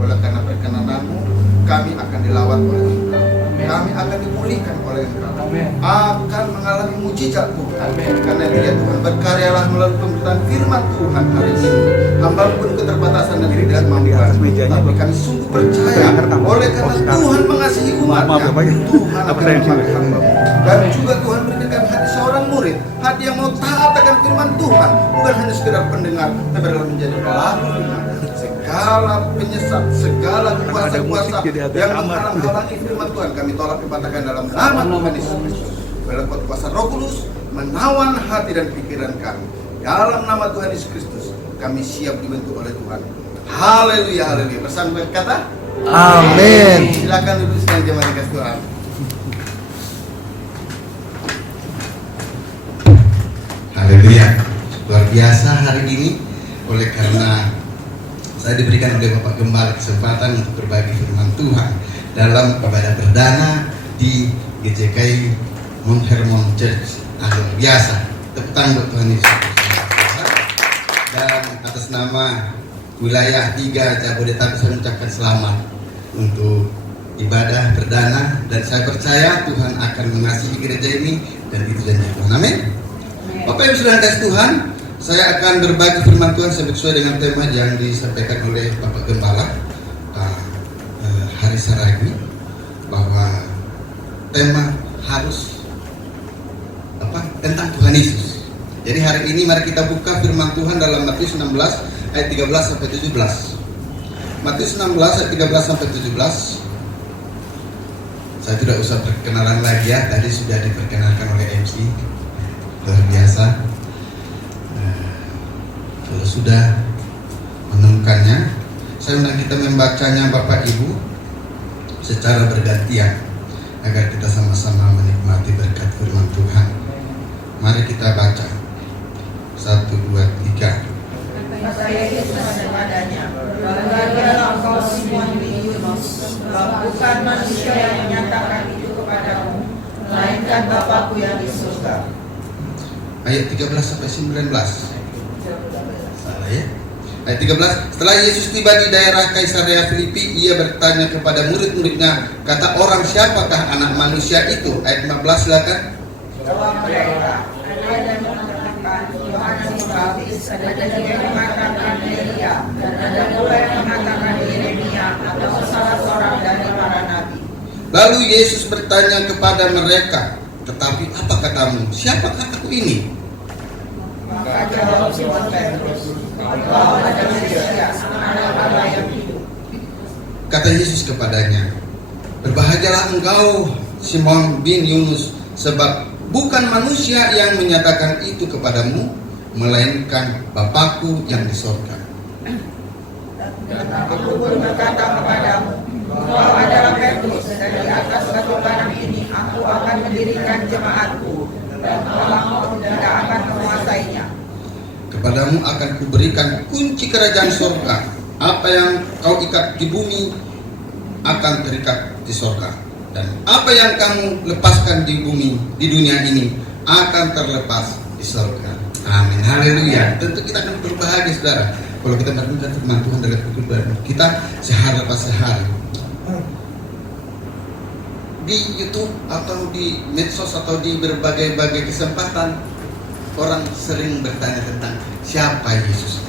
Oleh karena perkenananmu, kami akan dilawat oleh Engkau. Kami akan dipulihkan oleh Engkau. Akan mengalami mujizat Tuhan. Karena Dia Tuhan berkaryalah melalui pemberitaan firman Tuhan hari ini. Hamba pun keterbatasan dan tidak mampu, tapi kami sungguh percaya oleh karena Tuhan mengasihi umat-Nya, Tuhan akan memakai hamba. Dan juga Tuhan berikan kami hati seorang murid, hati yang mau taat akan firman Tuhan, bukan hanya sekedar pendengar, tapi adalah menjadi pelaku firman. Segala penyesat, segala kuasa-kuasa yang menghalang-halangi firman Tuhan, kami tolak dipatahkan dalam nama Tuhan Yesus Kristus. Dalam kuasa Roh Kudus menawan hati dan pikiran kami. Dalam nama Tuhan Yesus Kristus, kami siap dibentuk oleh Tuhan. Haleluya, haleluya. Bersama berkata, Amin. silakan duduk sekalian jemaat dikasih Tuhan. Haleluya. Luar biasa hari ini, oleh karena saya diberikan oleh Bapak Gembala kesempatan untuk berbagi firman Tuhan dalam ibadah perdana di GJKI Mount Hermon Church. Luar biasa. Tepuk tangan buat Tuhan Yesus. Dan atas nama wilayah 3 Jabodetabek saya mengucapkan selamat untuk ibadah perdana, dan saya percaya Tuhan akan mengasihi gereja ini, dan itu janji Tuhan. Amin. Bapak Ibu Saudara kasih Tuhan, saya akan berbagi firman Tuhan sesuai dengan tema yang disampaikan oleh Bapak Gembala hari Saragi, bahwa tema harus tentang Tuhan Yesus. Jadi hari ini mari kita buka firman Tuhan dalam Matius 16 ayat 13 sampai 17. Matius 16 ayat 13 sampai 17. Saya tidak usah perkenalan lagi ya, tadi sudah diperkenalkan oleh MC. Luar biasa. Kalau sudah menemukannya, saya undang kita membacanya Bapak Ibu secara bergantian agar kita sama-sama menikmati berkat firman Tuhan. Mari kita baca. 1, 2, 3. Kata Yesus kepadanya, "Berbahagialah engkau Simon bin Yunus, sebab bukan manusia yang menyatakan itu kepadamu, melainkan Bapa-Ku yang di surga." Ayat 13 sampai 19. Salah ya? Ayat 13. Setelah Yesus tiba di daerah Kaisarea Filipi, ia bertanya kepada murid-muridnya, "Kata orang, siapakah anak manusia itu?" Ayat 15 silakan. Jawab mereka, "Ada yang mengatakan Yohanes Pembaptis, ada yang mengatakan Elia, dan ada pula yang mengatakan Yeremia atau salah seorang dari para nabi." Lalu Yesus bertanya kepada mereka, "Tetapi apa katamu? Siapakah aku ini?" Maka jawab Simon Petrus, "Engkau adalah Mesias, Anak Allah yang hidup." Kata Yesus kepadanya, "Berbahagialah engkau Simon bin Yunus, sebab bukan manusia yang menyatakan itu kepadamu, melainkan Bapa-Ku yang di sorga. Dan Aku pun berkata kepadamu, engkau adalah Petrus, dan di atas batu karang ini aku akan mendirikan jemaatku, dan orang tidak akan menguasainya. Kepadamu akan kuberikan kunci kerajaan sorga. Apa yang kau ikat di bumi akan terikat di sorga, dan apa yang kamu lepaskan di bumi, di dunia ini, akan terlepas di sorga." Amin. Haleluya. Tentu kita akan berbahagia saudara kalau kita mendengar firman Tuhan dalam kehidupan kita sehari lepas sehari. Di YouTube atau di medsos atau di berbagai-bagai kesempatan, orang sering bertanya tentang siapa Yesus.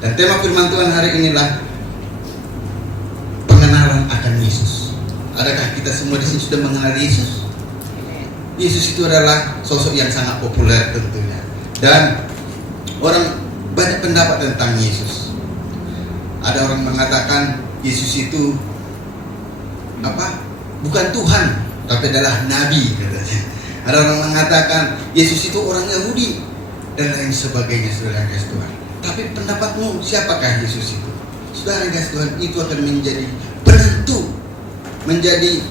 Dan tema firman Tuhan hari inilah pengenalan akan Yesus. Adakah kita semua di sini sudah mengenal Yesus? Yesus itu adalah sosok yang sangat populer tentunya, dan orang banyak pendapat tentang Yesus. Ada orang mengatakan Yesus itu bukan Tuhan, tapi adalah Nabi katanya. Ada orang mengatakan Yesus itu orang Yahudi dan lain sebagainya, saudara yang kasih Tuhan. Tapi pendapatmu, siapakah Yesus itu? Saudara yang kasih Tuhan, itu akan menjadi penentu, menjadi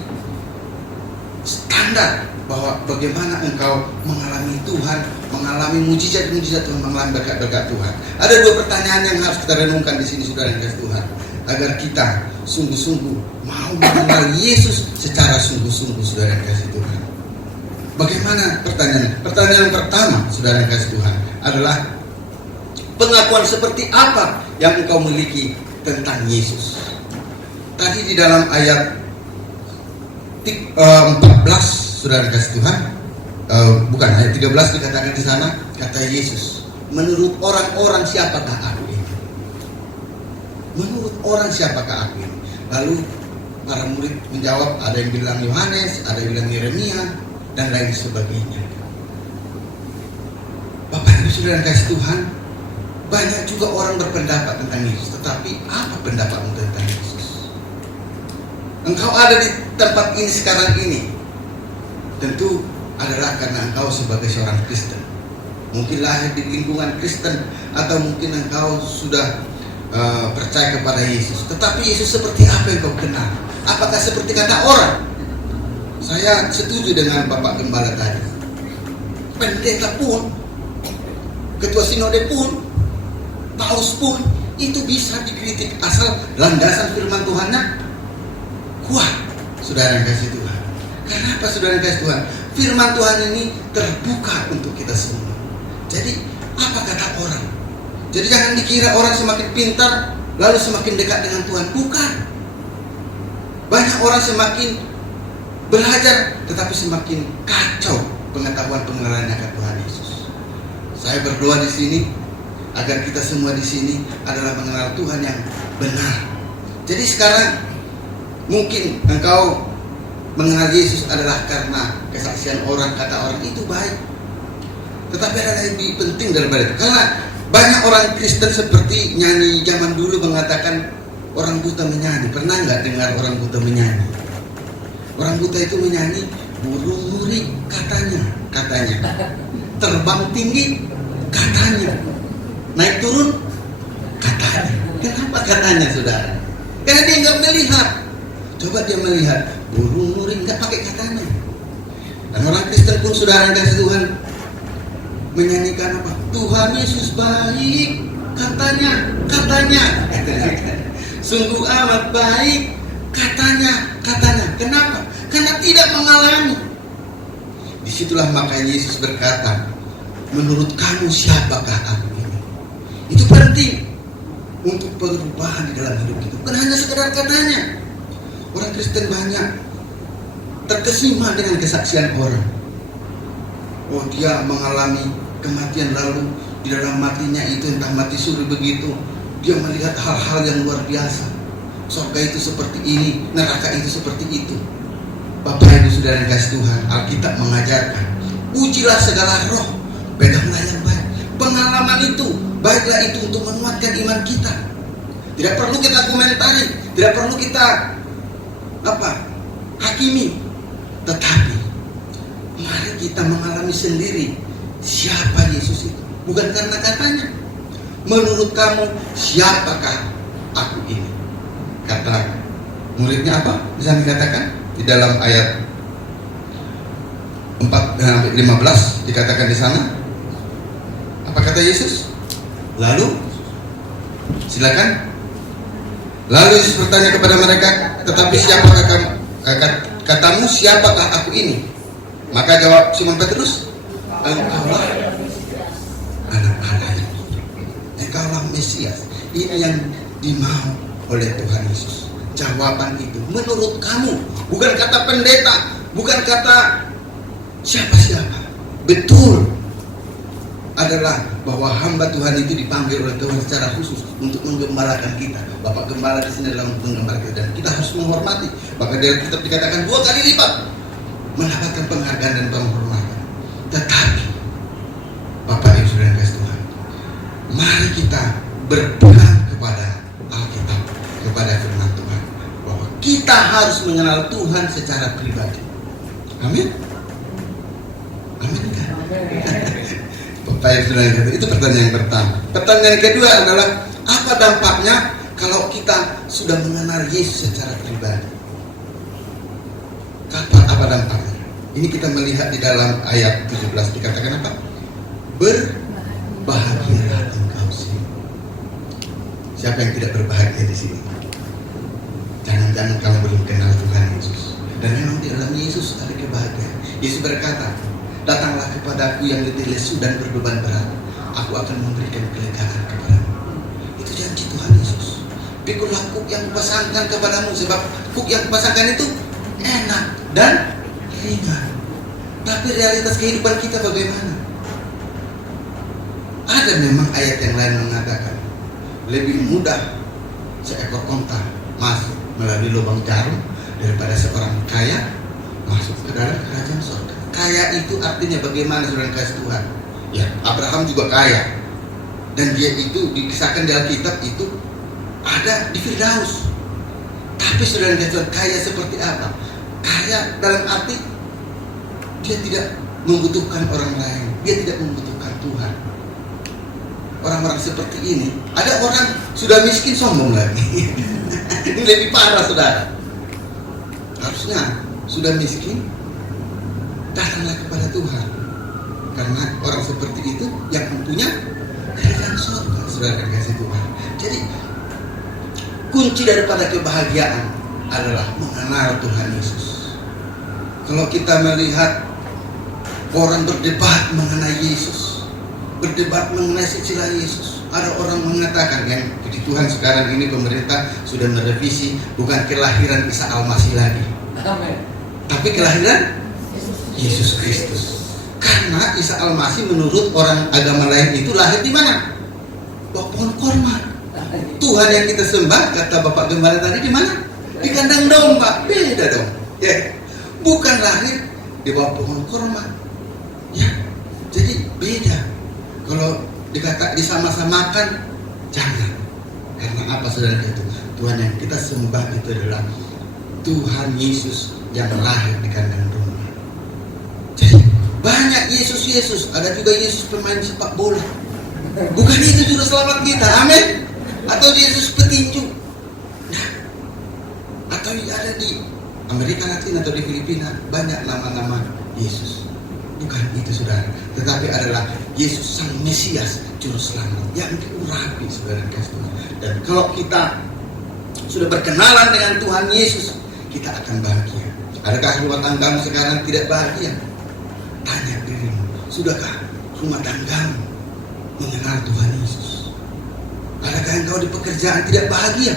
standar bahwa bagaimana engkau mengalami Tuhan, mengalami mujizat-mujizat Tuhan, mengalami berkat-berkat Tuhan. Ada dua pertanyaan yang harus kita renungkan di sini, saudara yang kasih Tuhan, agar kita sungguh-sungguh mau mengenal Yesus secara sungguh-sungguh, saudara yang kasih Tuhan. Bagaimana pertanyaannya? Pertanyaan yang pertama, saudara yang kasih Tuhan, adalah pengakuan seperti apa yang engkau miliki tentang Yesus. Tadi di dalam ayat 14, saudara kasih Tuhan, bukan ayat 13 dikatakan di sana, kata Yesus, menurut orang-orang siapakah aku ini? Menurut orang siapakah aku ini? Lalu para murid menjawab, ada yang bilang Yohanes, ada yang bilang Yeremia, dan lain sebagainya. Bapak Ibu saudara kasih Tuhan, banyak juga orang berpendapat tentang Yesus. Tetapi apa pendapatmu tentang Yesus? Engkau ada di tempat ini sekarang ini, tentu adalah karena engkau sebagai seorang Kristen. Mungkin lahir di lingkungan Kristen, atau mungkin engkau sudah percaya kepada Yesus. Tetapi Yesus seperti apa yang kau kenal? Apakah seperti kata orang? Saya setuju dengan Bapak Gembala tadi. Pendeta pun, ketua sinode pun, paus pun, itu bisa dikritik asal landasan firman Tuhannya kuat. Saudara yang kasih Tuhan, kenapa saudara yang kasih Tuhan? Firman Tuhan ini terbuka untuk kita semua. Jadi apa kata orang? Jadi jangan dikira orang semakin pintar lalu semakin dekat dengan Tuhan. Bukan. Banyak orang semakin belajar tetapi semakin kacau pengetahuan-pengetahuannya akan Tuhan Yesus. Saya berdoa di sini agar kita semua di sini adalah mengenal Tuhan yang benar. Jadi sekarang mungkin engkau mengenal Yesus adalah karena kesaksian orang, kata orang, itu baik. Tetapi ada yang lebih penting daripada itu. Karena banyak orang Kristen seperti nyanyi zaman dulu mengatakan orang buta menyanyi. Pernah nggak dengar orang buta menyanyi? Orang buta itu menyanyi, burung murik katanya. Terbang tinggi katanya. Naik turun katanya. Kenapa katanya, saudara? Karena dia nggak melihat. Coba dia melihat, burung muring nggak pakai katanya. Dan orang Kristen pun, saudara yang kasih Tuhan, menyanyikan apa? Tuhan Yesus baik, katanya. Sungguh amat baik, katanya. Kenapa? Karena tidak mengalami. Disitulah makanya Yesus berkata, menurut kamu siapakah aku ini? Itu penting untuk perubahan di dalam hidup kita. Bukan hanya sekedar katanya. Orang Kristen banyak terkesima dengan kesaksian orang. Oh, dia mengalami kematian, lalu di dalam matinya itu entah mati suri begitu, dia melihat hal-hal yang luar biasa. Surga itu seperti ini, neraka itu seperti itu. Bapak Ibu saudara yang kasih Tuhan, Alkitab mengajarkan, ujilah segala roh, peganglah yang baik. Pengalaman itu, baiklah itu untuk menguatkan iman kita. Tidak perlu kita komentari, tidak perlu kita hakimi. Tetapi mari kita mengalami sendiri siapa Yesus itu. Bukan karena katanya. Menurut kamu siapakah aku ini? Kata muridnya apa? Bisa dikatakan di dalam ayat 4-15 dikatakan di sana. Apa kata Yesus? Lalu silakan. Lalu Yesus bertanya kepada mereka, tetapi siapakah kamu? Katamu siapakah aku ini? Maka jawab Simon Petrus, engkaulah anak Allah yang hidup. Engkaulah Mesias. Ini yang dimau oleh Tuhan Yesus. Jawaban itu menurut kamu, bukan kata pendeta, bukan kata siapa-siapa. Betul adalah bahwa hamba Tuhan itu dipanggil oleh Tuhan secara khusus untuk menggembalakan kita. Bapak Gembala di sini adalah menggembalakan kita, dan kita harus menghormati. Bahkan dari kitab dikatakan 2 kali lipat mendapatkan penghargaan dan penghormatan. Tetapi Bapak Ibu saudara kasih Tuhan, mari kita berpegang kepada Alkitab, kepada firman Tuhan, bahwa kita harus mengenal Tuhan secara pribadi. Amin. Amin kan? Bapak Ibu saudara kasih, itu pertanyaan yang pertama. Pertanyaan yang kedua adalah, apa dampaknya kalau kita sudah mengenal Yesus secara pribadi? Apa dampaknya? Ini kita melihat di dalam ayat 17 dikatakan apa? Berbahagialah engkau sini. Siapa yang tidak berbahagia di sini? Jangan-jangan kamu belum kenal Tuhan Yesus. Dan memang di dalam Yesus ada kebahagiaan. Yesus berkata, datanglah kepadaku yang letih lesu dan berbeban berat, aku akan memberikan kelegaan kepadamu. Itu janji Tuhan Yesus. Pikulah kuk yang kupasangkan kepadamu, sebab kuk yang kupasangkan itu enak dan ringan. Tapi realitas kehidupan kita bagaimana? Ada memang ayat yang lain mengatakan lebih mudah seekor onta masuk melalui lubang jarum daripada seorang kaya masuk ke dalam kerajaan surga. Kaya itu artinya bagaimana, saudara kasih Tuhan? Ya, Abraham juga kaya, dan dia itu dikisahkan di Alkitab itu ada di Firdaus. Tapi saudara kasih Tuhan, kaya seperti apa? Kaya dalam arti dia tidak membutuhkan orang lain, dia tidak membutuhkan Tuhan. Orang-orang seperti ini, ada orang sudah miskin sombong lagi. Ini lebih parah, saudara. Harusnya sudah miskin, datanglah kepada Tuhan. Karena orang seperti itu yang mempunyai kerajaan surga, saudara kasih Tuhan. Jadi kunci daripada kebahagiaan adalah mengenal Tuhan Yesus. Kalau kita melihat orang berdebat mengenai Yesus, berdebat mengenai sila Yesus, ada orang mengatakan yang puji Tuhan sekarang ini pemerintah sudah merevisi bukan kelahiran Isa Al-Masih lagi, Amin, tapi kelahiran Yesus Kristus. Karena Isa Al-Masih menurut orang agama lain itu lahir di mana? Bawah pohon korma. Tuhan yang kita sembah, kata Bapak Gembala tadi, di mana? Di kandang domba. Beda dong. Ya, bukan lahir di bawah pohon korma. Ya, jadi beda. Kalau dikata disama-samakan, jangan. Karena apa, saudara itu? Tuhan yang kita sembah itu adalah Tuhan Yesus yang lahir di kandang domba. Jadi banyak Yesus, ada juga Yesus pemain sepak bola. Bukan itu juru selamat kita, amin. Atau Yesus petinju. Nah, atau ada di Amerika Latin atau di Filipina banyak nama-nama Yesus. Bukan itu, saudara, tetapi adalah Yesus sang Mesias, juru selamat yang diurapi, saudara kasih Tuhan. Dan kalau kita sudah berkenalan dengan Tuhan Yesus, kita akan bahagia. Adakah rumah tanggamu sekarang tidak bahagia? Tanya dirimu, sudahkah rumah tanggamu mengenal Tuhan Yesus? Adakah engkau di pekerjaan tidak bahagia?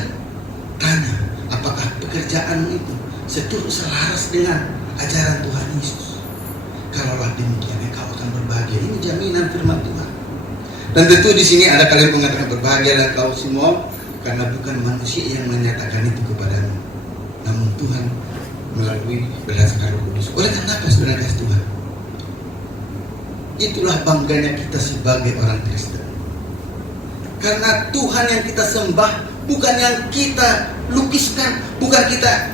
Tanya, apakah pekerjaanmu itu seturut selaras dengan ajaran Tuhan Yesus? Kalaulah demikian, engkau akan berbahagia. Ini jaminan firman Tuhan. Dan tentu di sini ada kalian mengatakan berbahagia dan kau semua, karena bukan manusia yang menyatakan itu kepadamu, namun Tuhan melalui berdasarkan Roh Kudus. Oleh karena apa, saudara kasih Tuhan? Itulah bangganya kita sebagai orang Kristen. Karena Tuhan yang kita sembah bukan yang kita lukiskan, bukan kita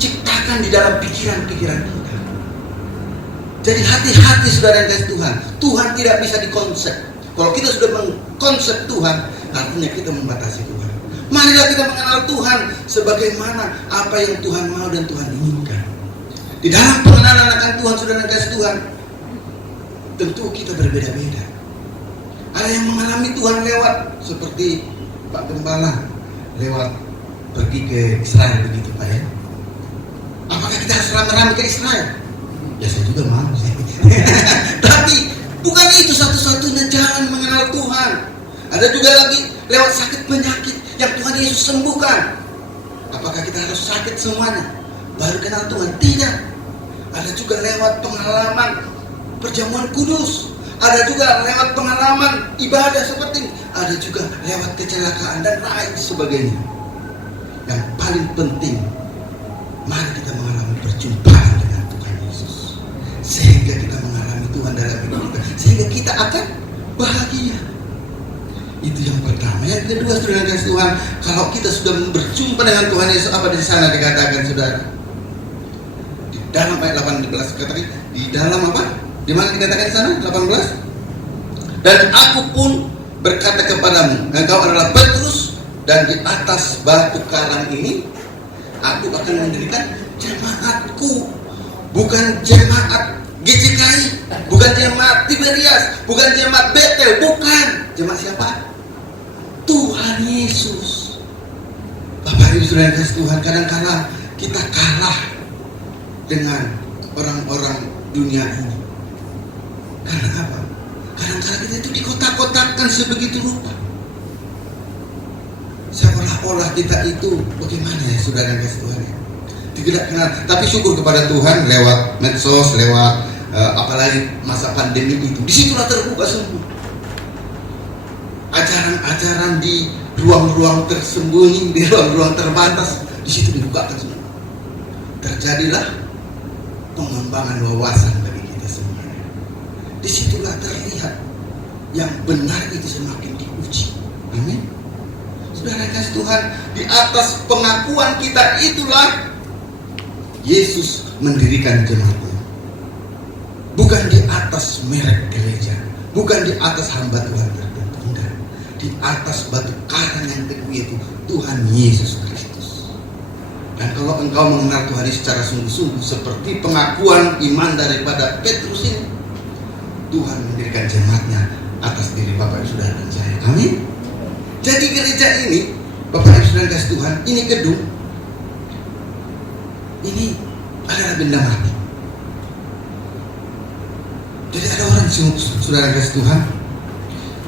ciptakan di dalam pikiran-pikiran kita. Jadi hati-hati, saudara yang kasih Tuhan. Tuhan tidak bisa dikonsep. Kalau kita sudah mengkonsep Tuhan, artinya kita membatasi Tuhan. Marilah kita mengenal Tuhan sebagaimana apa yang Tuhan mau dan Tuhan inginkan. Di dalam pengenalan akan Tuhan, saudara yang kasih Tuhan, tentu kita berbeda-beda. Ada yang mengalami Tuhan lewat seperti Pak Gembala, lewat pergi ke Israel begitu, Pak ya. Apakah kita harus rame-rame ke Israel? Ya saya juga mau. Tapi bukan itu satu-satunya jalan mengenal Tuhan. Ada juga lagi lewat sakit penyakit yang Tuhan Yesus sembuhkan. Apakah kita harus sakit semuanya baru kenal Tuhan? Tidak. Ada juga lewat pengalaman perjamuan kudus. Ada juga lewat pengalaman ibadah seperti ini. Ada juga lewat kecelakaan dan lain sebagainya. Yang paling penting, mari kita mengalami perjumpaan dengan Tuhan Yesus, sehingga kita mengalami Tuhan dalam hidup kita, sehingga kita akan bahagia. Itu yang pertama. Yang kedua, saudara kasih Tuhan, kalau kita sudah berjumpa dengan Tuhan Yesus, apa di sana dikatakan, saudara? Di dalam ayat 18 katakan, di dalam apa? Di mana dikatakan di sana? 18. Dan aku pun berkata kepadamu, engkau adalah Petrus, dan di atas batu karang ini aku akan mendirikan jemaatku. Bukan jemaat GCKI, bukan jemaat Tiberias, bukan jemaat Betel, bukan. Jemaat siapa? Tuhan Yesus. Bapak Ibu saudara kasih Tuhan, kadang-kadang kita kalah dengan orang-orang dunia ini. Karena apa? Kadang-kadang kita itu dikotak-kotakkan sebegitu rupa. seolah-olah kita itu bagaimana ya saudara kasih Tuhan ya? Tidak kenal, tapi syukur kepada Tuhan lewat medsos, lewat apalagi masa pandemi itu, disitulah terbuka semua ajaran-ajaran di ruang-ruang tersembunyi, di ruang-ruang terbatas, di situ dibukakan semua. Terjadilah pengembangan wawasan bagi kita semua. Disitulah terlihat yang benar itu semakin diuji. Amin. Saudara kasih Tuhan, di atas pengakuan kita itulah Yesus mendirikan jemaatnya. Bukan di atas merek gereja, bukan di atas hamba Tuhan tertentu, enggak. Di atas batu karang yang teguh itu Tuhan Yesus Kristus. Dan kalau engkau mengenal Tuhan secara sungguh-sungguh seperti pengakuan iman daripada Petrus ini, Tuhan mendirikan jemaatnya atas diri Bapak Ibu Saudara dan saya. Amin. Jadi gereja ini, Bapak Ibu Saudara kasih Tuhan, ini gedung, ini adalah benda mati. Jadi ada orang saudara kasih Tuhan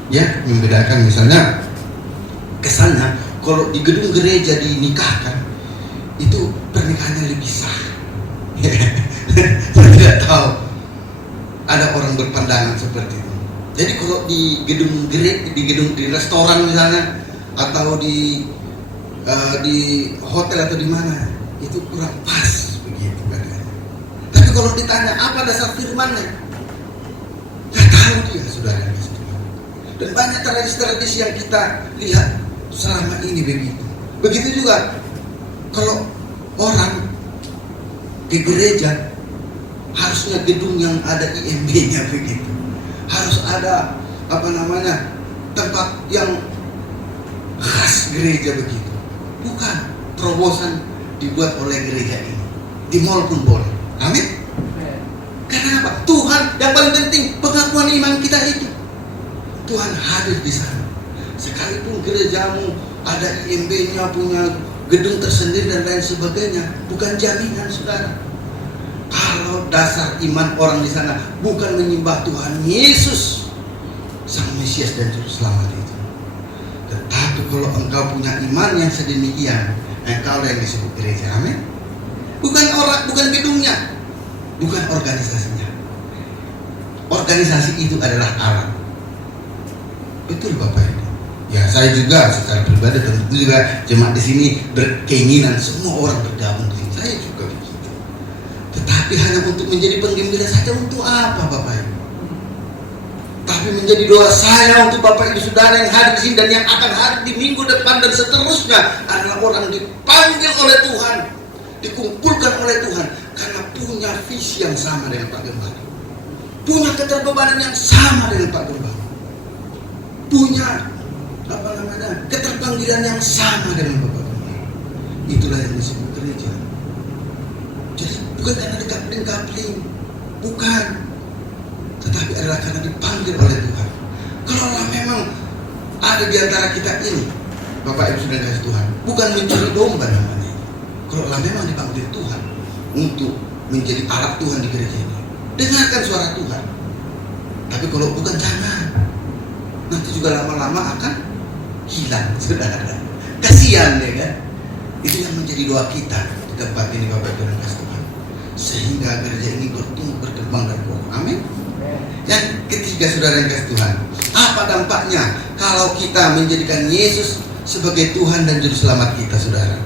ya membedakan, misalnya kesannya kalau di gedung gereja dinikahkan itu pernikahannya lebih sah. Saya tidak tahu, ada orang berpandangan seperti itu. Jadi kalau di gedung gereja, di restoran misalnya, atau di hotel atau di mana, itu kurang pas begitu katanya. Tapi kalau ditanya apa dasar firmannya, nggak tahu dia saudara. Dan banyak tradisi-tradisi yang kita lihat selama ini begitu. Begitu juga kalau orang ke gereja, harusnya gedung yang ada IMB-nya begitu. Harus ada tempat yang khas gereja begitu. Bukan terobosan dibuat oleh gereja ini. Di mall pun boleh. Amin. Karena apa? Tuhan yang paling penting pengakuan iman kita itu. Tuhan hadir di sana. Sekalipun gerejamu ada IMB-nya, punya gedung tersendiri dan lain sebagainya, bukan jaminan saudara. Kalau dasar iman orang di sana bukan menyembah Tuhan Yesus, Sang Mesias dan Juru Selamat itu. Tetapi kalau engkau punya iman yang sedemikian, engkau yang disebut gereja. Amin. Bukan orang, bukan gedungnya, bukan organisasinya. Organisasi itu adalah alat. Betul Bapak Ibu. Ya saya juga secara pribadi tentu juga jemaat di sini berkeinginan semua orang bergabung di sini. Saya juga begitu. Tetapi hanya untuk menjadi penggembira saja, untuk apa Bapak Ibu? Tapi menjadi doa saya untuk Bapak Ibu Saudara yang hadir di sini dan yang akan hadir di minggu depan dan seterusnya adalah orang dipanggil oleh Tuhan, dikumpulkan oleh Tuhan karena punya visi yang sama dengan Pak Gembala, punya keterbebanan yang sama dengan Pak Gembala, punya keterpanggilan yang sama dengan Bapak Gembala. Itulah yang disebut gereja. Jadi bukan karena dekapling-kapling, bukan, tetapi adalah karena dipanggil oleh Tuhan. Kalau memang ada di antara kita ini, Bapak Ibu Saudara kasih Tuhan, bukan mencuri domba namanya. Kalau memang dipanggil Tuhan untuk menjadi alat Tuhan di gereja ini, dengarkan suara Tuhan. Tapi kalau bukan, jangan. Nanti juga lama-lama akan hilang, saudara. Kasihan ya kan? Itu yang menjadi doa kita di tempat ini Bapak Ibu dan kasih Tuhan, sehingga gereja ini bertumbuh, berkembang dan kokoh. Amin. Yang ketiga saudara yang kasih Tuhan, apa dampaknya kalau kita menjadikan Yesus sebagai Tuhan dan Juru Selamat kita, saudara?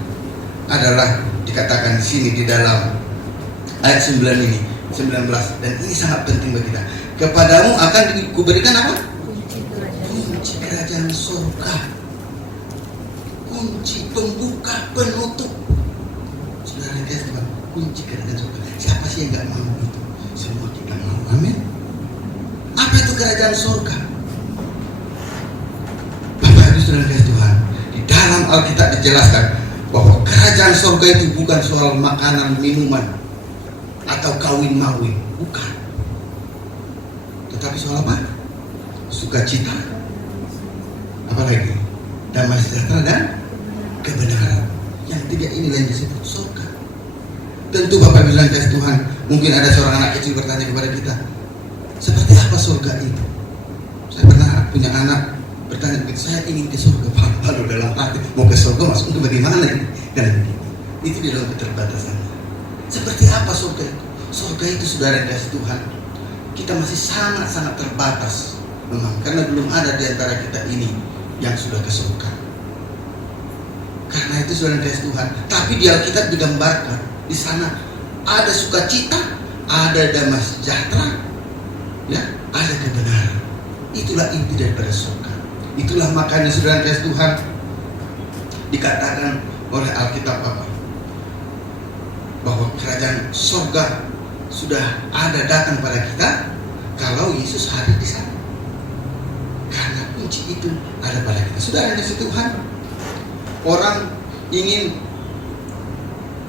Adalah dikatakan di sini di dalam ayat 9 ini, 19, dan ini sangat penting bagi kita. Kepadamu akan diberikan apa? Kunci kerajaan surga. Kunci pembuka penutup. Saudara kasih Tuhan, kunci kerajaan surga. Siapa sih yang gak mau itu? Semua kita mau. Amin. Apa itu kerajaan surga? Bapak Ibu Saudara kasih Tuhan, di dalam Alkitab dijelaskan bahwa kerajaan surga itu bukan soal makanan, minuman, atau kawin mawin, bukan. Tetapi soal apa? Sukacita, apalagi damai sejahtera dan kebenaran. Yang tiga inilah yang disebut surga. Tentu Bapak bilang kasih Tuhan, mungkin ada seorang anak kecil bertanya kepada kita, seperti apa surga itu? Saya pernah punya anak bertanya begitu, saya ingin ke surga. Lalu dalam hati, mau ke surga masuk ke bagaimana ini? Dan begitu. Itu di dalam keterbatasannya. Seperti apa surga itu? Surga itu saudara kasih Tuhan, kita masih sangat-sangat terbatas memang, karena belum ada di antara kita ini yang sudah ke surga. Karena itu saudara kasih Tuhan, tapi di Alkitab digambarkan di sana ada sukacita, ada damai sejahtera, ya, ada kebenaran. Itulah inti daripada surga. Itulah makanya saudara kasih Tuhan dikatakan oleh Alkitab apa? Bahwa kerajaan surga sudah ada datang pada kita kalau Yesus hadir di sana. Karena kunci itu ada pada kita. Saudara kasih Tuhan, orang ingin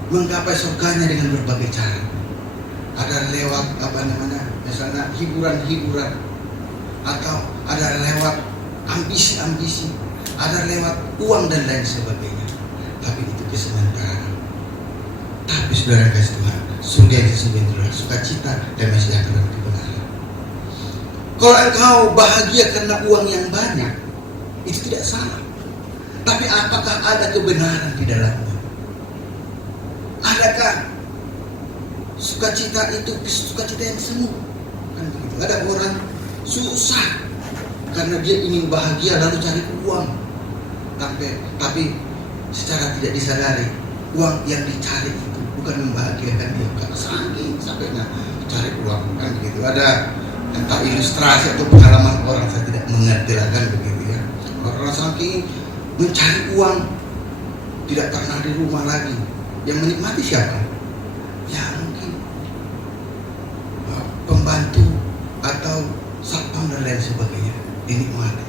menggapai surganya dengan berbagai cara. Ada lewat misalnya hiburan-hiburan, atau ada lewat ambisi-ambisi, ada lewat uang dan lain sebagainya. Tapi itu sementara. Tapi saudara kasih Tuhan, surga yang sesungguhnya sukacita dan sejahtera dan kebenaran. Kalau engkau bahagia karena uang yang banyak, itu tidak salah. Tapi apakah ada kebenaran di dalamnya? Adakah sukacita itu sukacita yang semu? Kan begitu. Ada orang susah karena dia ingin bahagia lalu cari uang. Tapi secara tidak disadari, uang yang dicari itu bukan membahagiakan dia, karena saking cari uang, kan begitu. Ada entah ilustrasi atau pengalaman orang, saya tidak mengerti lah, kan begitu ya. Orang saking mencari uang tidak pernah di rumah lagi. Yang menikmati siapa? Ya mungkin pembantu atau satpam dan lain sebagainya dinikmati,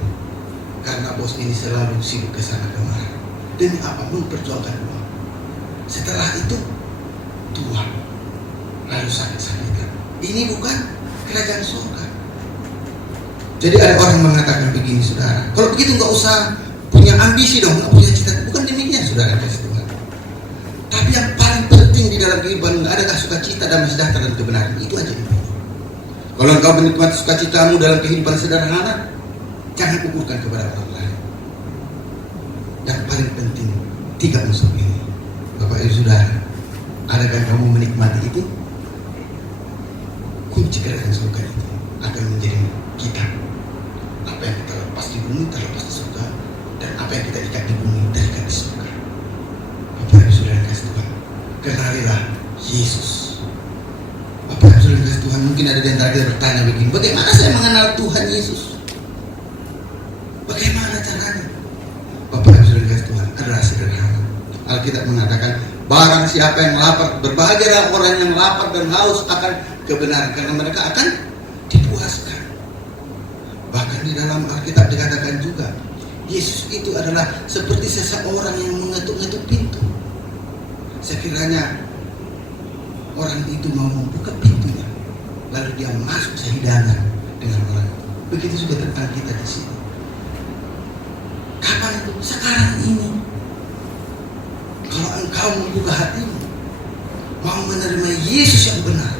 karena bos ini selalu sibuk ke sana kemari. Demi apa? Memperjuangkan uang. Setelah itu tua, lalu sakit-sakitan. Ini bukan kerajaan surga. Jadi ada orang mengatakan begini, saudara, kalau begitu nggak usah punya ambisi dong, nggak punya cita. Bukan demikian, saudara kasih Tuhan. Tapi yang paling penting di dalam kehidupan, adakah sukacita, damai sejahtera dan kebenaran. Itu aja. Kalau engkau menikmati sukacitamu dalam kehidupan sederhana, jangan ukurkan kepada orang lain. Yang paling penting 3 unsur ini, Bapak Ibu Saudara, adakah kamu menikmati itu? Kunci kerajaan surga itu akan menjadi kita. Apa yang kita lepas di bumi terlepas di surga, dan apa yang kita ikat di bumi terikat di surga. Bapak Ibu Saudara kasih Tuhan, kenalilah Yesus. Bapak Ibu Saudara kasih Tuhan, mungkin ada di antara kita bertanya begini, bagaimana saya mengenal Tuhan Yesus? Bagaimana caranya? Bapak Ibu Saudara kasih Tuhan, adalah sederhana. Alkitab mengatakan, barang siapa yang lapar, berbahagialah orang yang lapar dan haus akan kebenaran, karena mereka akan dipuaskan. Bahkan di dalam Alkitab dikatakan juga, Yesus itu adalah seperti seseorang yang mengetuk-ngetuk pintu. Sekiranya orang itu mau membuka pintunya, lalu dia masuk sehidangan dengan orang itu. Begitu juga tentang kita di sini. Kapan itu? Sekarang ini. Kalau engkau membuka hatimu, mau menerima Yesus yang benar,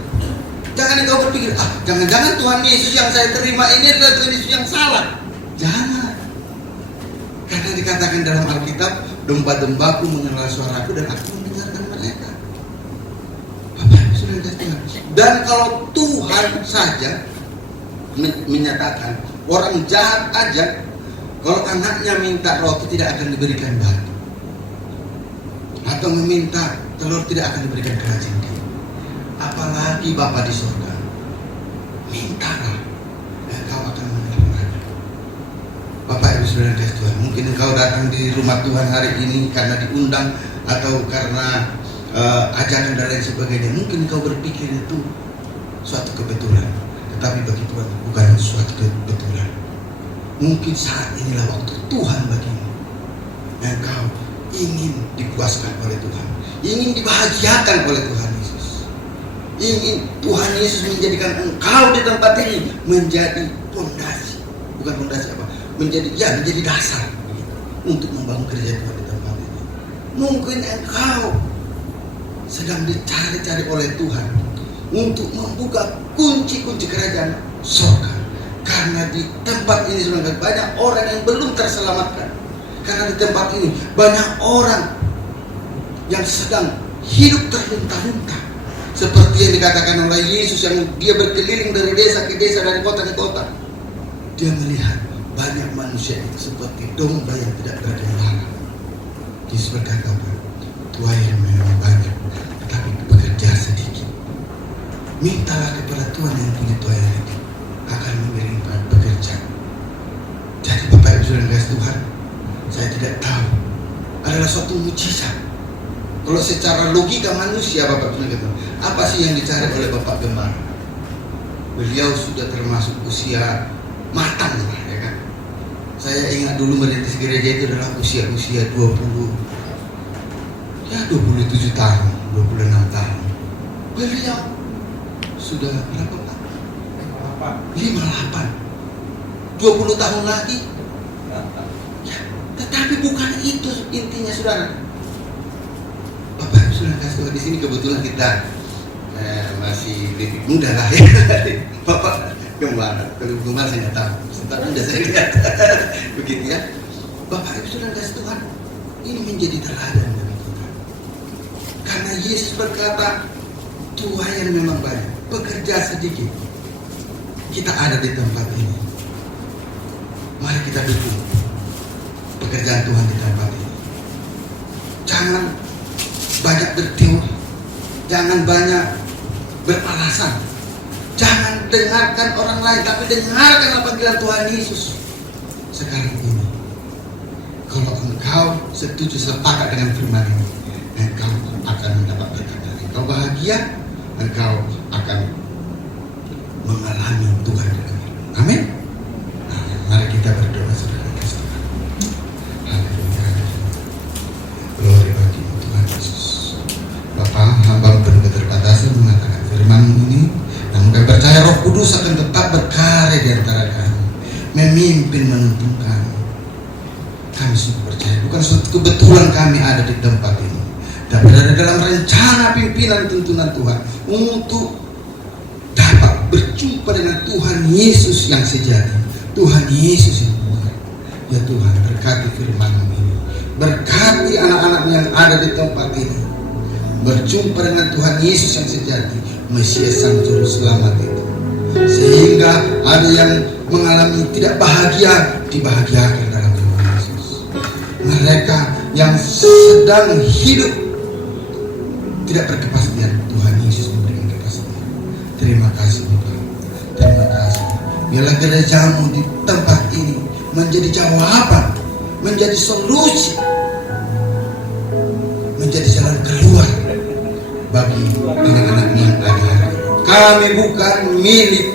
jangan engkau berpikir, jangan-jangan Tuhan Yesus yang saya terima ini adalah Tuhan Yesus yang salah. Jangan. Karena dikatakan dalam Alkitab, domba-dombaku mengenal suaraku dan aku mendengarkan mereka. Bapak Ibu Saudara kasih. Dan kalau Tuhan saja menyatakan, orang jahat aja, kalau anaknya minta roti tidak akan diberikan batu, atau meminta telur tidak akan diberikan kelajengking. Apalagi Bapa di surga. Mintalah, dan kau akan menerimanya. Bapak Ibu Saudara kasih Tuhan, mungkin engkau datang di rumah Tuhan hari ini karena diundang atau karena ajaran dan lain sebagainya. Mungkin engkau berpikir itu suatu kebetulan, tetapi bagi Tuhan bukan suatu kebetulan. Mungkin saat inilah waktu Tuhan bagimu. Engkau ingin dipuaskan oleh Tuhan, ingin dibahagiakan oleh Tuhan Yesus, ingin Tuhan Yesus menjadikan engkau di tempat ini menjadi pondasi, bukan pondasi apa, menjadi dasar untuk membangun kerja Tuhan di tempat ini. Mungkin engkau sedang dicari-cari oleh Tuhan untuk membuka kunci-kunci kerajaan surga, Karena di tempat ini sebenarnya banyak orang yang belum terselamatkan. Karena di tempat ini banyak orang yang sedang hidup terlunta-lunta. Seperti yang dikatakan oleh Yesus, yang dia berkeliling dari desa ke desa, dari kota ke kota. Dia melihat banyak manusia itu seperti domba yang tidak bergembala. Yesus berkata, tuai yang memang banyak, tetapi bekerja sedikit. Mintalah kepada Tuhan yang punya tuai itu, akan memberi bekerja. Jadi Bapak Ibu Saudara kasih Tuhan, saya tidak tahu, adalah suatu mujizat. Kalau secara logika manusia, Bapak Ibu Saudara, apa sih yang dicari oleh Bapak Gembala? Beliau sudah termasuk usia matang, ya kan? Saya ingat dulu merintis gereja itu adalah usia-usia 27 tahun, 26 tahun. Beliau sudah berapa Pak? 58. 20 tahun lagi. Ya, tetapi bukan itu intinya, saudara. Bapak Ibu Saudara kasih di sini kebetulan kita masih lebih muda lah ya. Bapak Gembala, kalau Gembala saya nggak tahu. Sebentar sudah saya lihat. Begitu ya. Bapak Ibu Saudara kasih Tuhan, ini menjadi teladan bagi kita. Karena Yesus berkata, tuai yang memang banyak, bekerja sedikit. Kita ada di tempat ini. Mari kita dukung pekerjaan Tuhan di tempat ini. Jangan banyak berteori, jangan banyak beralasan, jangan dengarkan orang lain, tapi dengarkan panggilan Tuhan Yesus sekarang ini. Kalau engkau setuju sepakat dengan firman ini, engkau akan mendapat berkat. Engkau bahagia, engkau akan mengalami Tuhan. Amin. Nah, mari kita berdoa saudara. Haleluya. Glory bagi Tuhan Yesus. Bapa, hamba penuh keterbatasan mengatakan firman ini, namun kami percaya Roh Kudus akan tetap berkarya di antara kami, memimpin menuntun kami. Kami sungguh percaya, bukan suatu kebetulan kami ada di tempat ini, tapi ada dalam rencana pimpinan tuntunan Tuhan untuk dapat berjumpa dengan Tuhan Yesus yang sejati, Tuhan Yesus yang benar. Ya Tuhan, berkati firman ini, berkati anak-anak yang ada di tempat ini, berjumpa dengan Tuhan Yesus yang sejati, Mesias Sang Juru Selamat itu, sehingga ada yang mengalami tidak bahagia, dibahagiakan dalam Tuhan Yesus. Mereka yang sedang hidup tidak berkepastian, Tuhan Yesus memberikan kepastian. Terima kasih Bapak, terima kasih. Biarlah gerejamu di tempat ini menjadi jawaban, menjadi solusi, menjadi jalan keluar bagi anak-anak yang ada. Kami bukan milik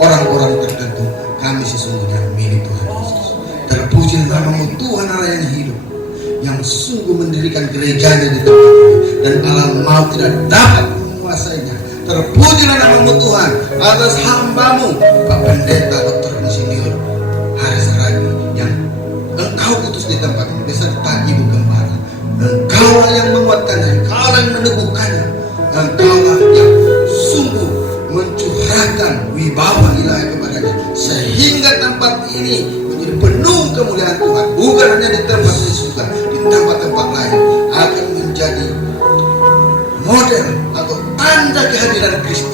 orang-orang tertentu, kami sesungguhnya milik Tuhan Yesus. Terpuji namamu Tuhan Allah yang hidup, yang sungguh mendirikan gerejanya di tempat ini, dan alam maut tidak dapat menguasainya. Terpujilah namamu Tuhan atas hambamu Pak Pendeta Dr. Insinyur Haris Ragi, yang engkau utus di tempat ini beserta Ibu Gembala. Engkaulah yang menguatkannya, engkaulah yang meneguhkannya, engkaulah yang sungguh mencurahkan wibawa ilahi kepadanya, sehingga tempat ini menjadi penuh kemuliaan Tuhan. Bukan hanya di tempat ini juga, di tempat-tempat lain akan menjadi model atau tanda kehadiran Kristus